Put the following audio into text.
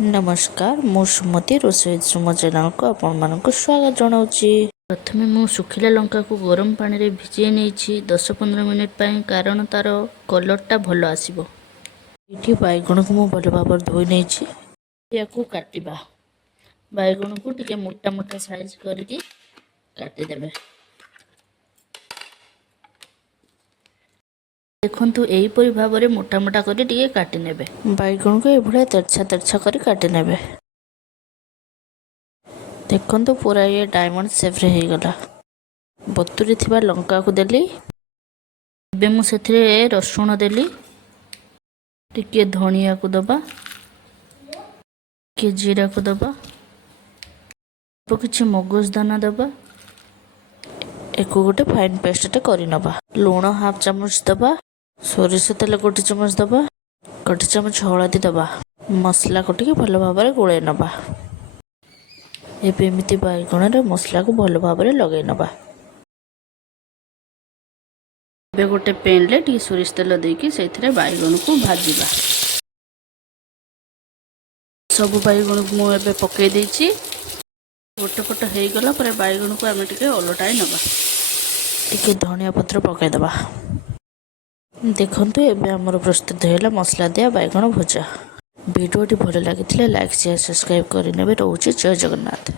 नमस्कार मु सुमति रोषेई सुम चैनल को आपण स्वागत जनाऊँगी। प्रथमे मु सुखिला लंका को गरम पानी रे भिजे नहीं 10-15 मिनिट पाई कारण तार कलरटा भल आसीबो। ये बैगण को मु भल भाव धोई नहीं या काटिबा। बैगण को टिके मोटा मोटा साइज करके काटिदेबे। देखंतु एहीपरि भाव में मोटा मोटा कर काटि नेबे। बैगण को ये तेरछा तेरछा कर काटि नेबे। देखंतु पूरा ये डायमंड शेप रे हो गला। बतुरी थिबा लंका को देली। एबे मु सेथिरे रसुण देली, टिके धनिया को दबा, टिके जीरा को दबा, किछि मगज दाना दबा। एक गोटे फाइन पेस्ट करि नबा। लूण हाफ चामच दबा, सोरिष तेल 1 चामच दबा, 1 चामच हलदी दबा। मसला को टिके भल भाव में गोले नबा। एमती बैगण रे मसला को भल भाव में लगे नबा। ए गोटे पेन ले टिके सोरिष तेल देकी सेथिरे बैगण को भाजीबा। सब बैगण को मु एबे पकई देछि। गोटे पट हो गला पर बैगण को आम टिके ओलटाई नबा। टिके धनिया पत्र पकई दबा। देखंतु एबे हमर प्रस्तुत हैला मसला दिया बैगण भजा। वीडियोटी भल लगी लाइक शेयर सब्सक्राइब करने। रोचे जय जगन्नाथ।